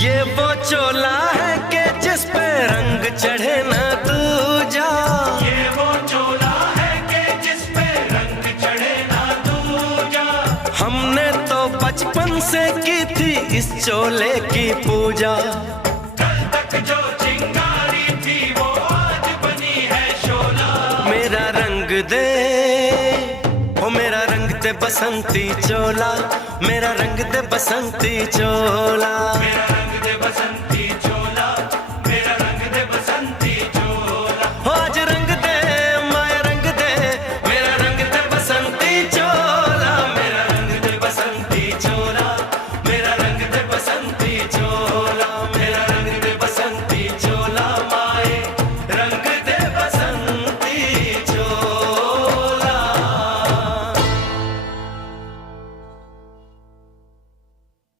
ये वो चोला है कि जिस पे रंग चढ़े ना दूजा। ये वो चोला है कि जिस पे रंग चढ़े ना दूजा। हमने तो बचपन से की थी इस चोले की पूजा। कल तक जो चिंगारी थी वो आज बनी है शोला। मेरा रंग दे, ओ मेरा रंग दे बसंती चोला, मेरा रंग दे बसंती चोला। मेरा रंग दे बसंती